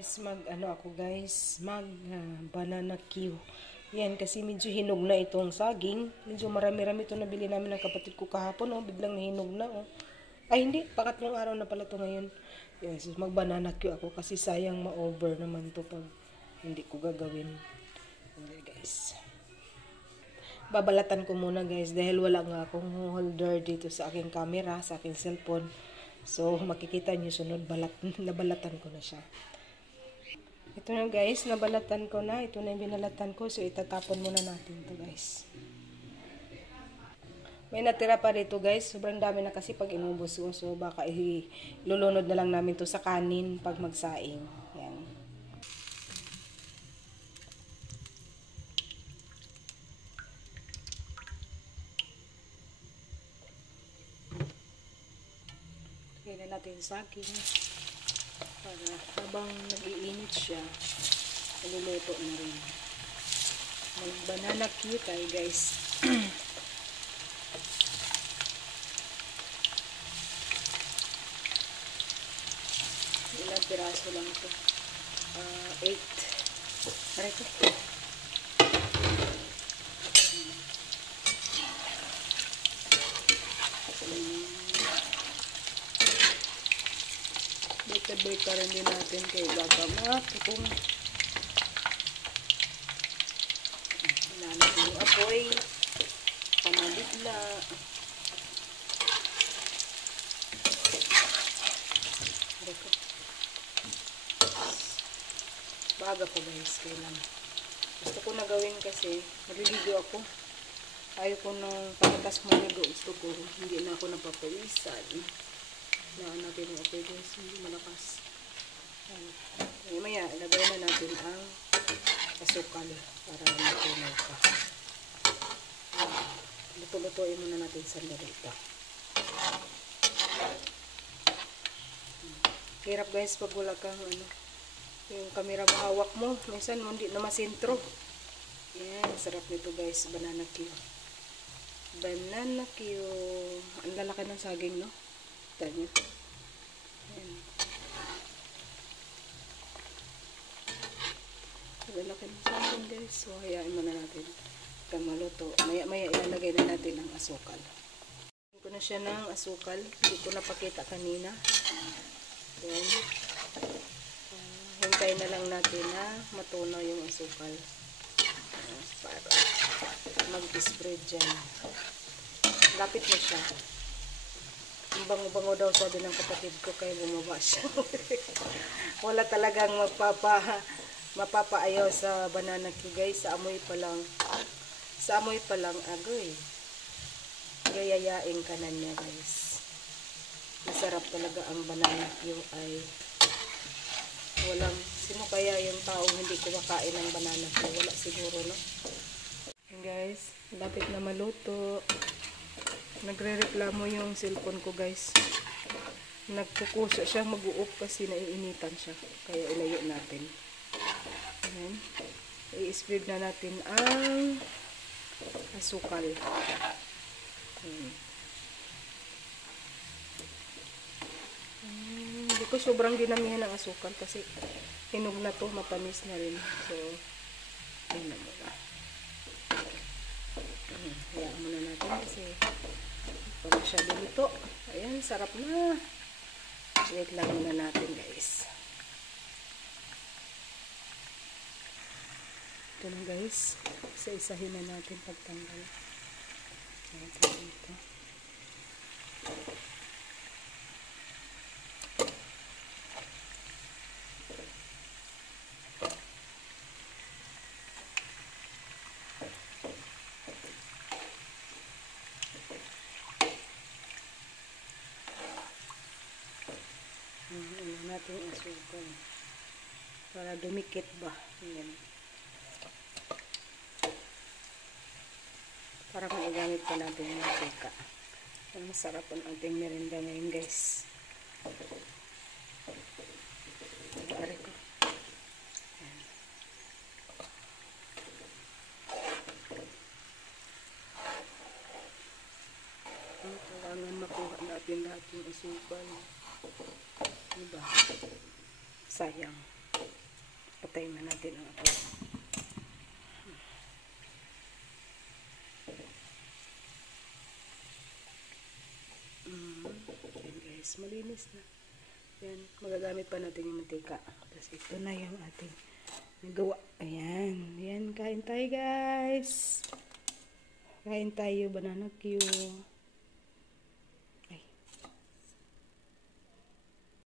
Guys, mag banana Q. Yan, kasi medyo hinog na itong saging. Medyo marami-rami ito nabili namin ng kapatid ko kahapon, oh. Biglang nahinog na, oh. Ay, hindi. Pangatlong araw na pala ito ngayon. Yes, mag banana Q ako kasi sayang ma-over naman to pag hindi ko gagawin. Okay, guys. Babalatan ko muna, guys, dahil wala nga akong holder dito sa aking camera, sa aking cellphone. So, makikita nyo sunod, nabalatan ko na siya. Ito na, guys, nabalatan ko na. Ito na yung binalatan ko. So, itatapon muna natin to, guys. May natira pa dito, guys. Sobrang dami na kasi pag inubos ko. So, baka ilulunod na lang namin to sa kanin pag magsaing. Yan. Lagyan na natin sa saging. Para habang nag-iinit siya, naluluto na rin. Mag-banana Q tayo, guys. Ilang piraso lang ito. 8. Aray ko. Bita-bita rin din natin kay gagamat. Kung hinanap yung apoy, pamabigla. Baga pa, guys, kailan. Gusto ko na gawin kasi maliligo ako. Ayaw ko nang pagkatas maligo. Gusto ko hindi na ako napapawisan. Naan natin yung apoy, guys, hindi malakas. Maya, ilagay na natin ang asukal para matunaw pa. Luto-lutuin muna natin sa ito. Hirap, guys, pag wala kang yung kamera mahawak mo. Minsan hindi na masintro. Yan, sarap nito, guys, banana Q. Banana Q. Ang lalaki ng saging, no? Ayan. Lalaki ng saging, guys. So, hayaan muna natin hanggang maluto. Maya ilalagay na natin ang asukal. Hindi ko na siya ng asukal. Hindi ko napakita kanina. Ayan. Hintayin na lang natin na matunaw yung asukal. Para mag-spread dyan. Lapit na siya. Ang bango-bango daw, sabi ng kapatid ko, kaya bumaba siya. Wala talagang mapapaayaw sa banana Q, guys. Sa amoy pa lang, agoy. Gayayain ka na niya, guys. Masarap talaga ang banana Q. Ay walang, sino kaya yung taong hindi kumakain ng banana Q? Wala siguro, no? And guys, lapit na maluto. Nagre-reklamo yung cellphone ko, guys. Nagkukusa siya mag-uop kasi naiinitan siya. Kaya ilayo natin. Ayan. I-spread na natin ang asukal. Hindi ko sobrang dinamihan ng asukal kasi hinog na to, matamis na rin. So, ayun na muna. Hayaan muna natin kasi para siya dito. Ayan, sarap na. Wait lang muna natin, guys. Ito na, guys. Isa-isahin na natin pagtanggal. Ayan, dito. Natin yung asukal para dumikit ba. Ayan. Para maigamit pa natin yung sika. Masarap ang ating merinda ngayon, guys. Pare ko. Ayan. Kailangan makuha natin lahat yung asukal. Diba? Sayang. Patayin na natin ang apoy. Yan guys, malinis na. Yan, magagamit pa natin yung mantika. Tapos ito na yung ating nagawa. Ayan, yan, kain tayo guys. Kain tayo, banana Q.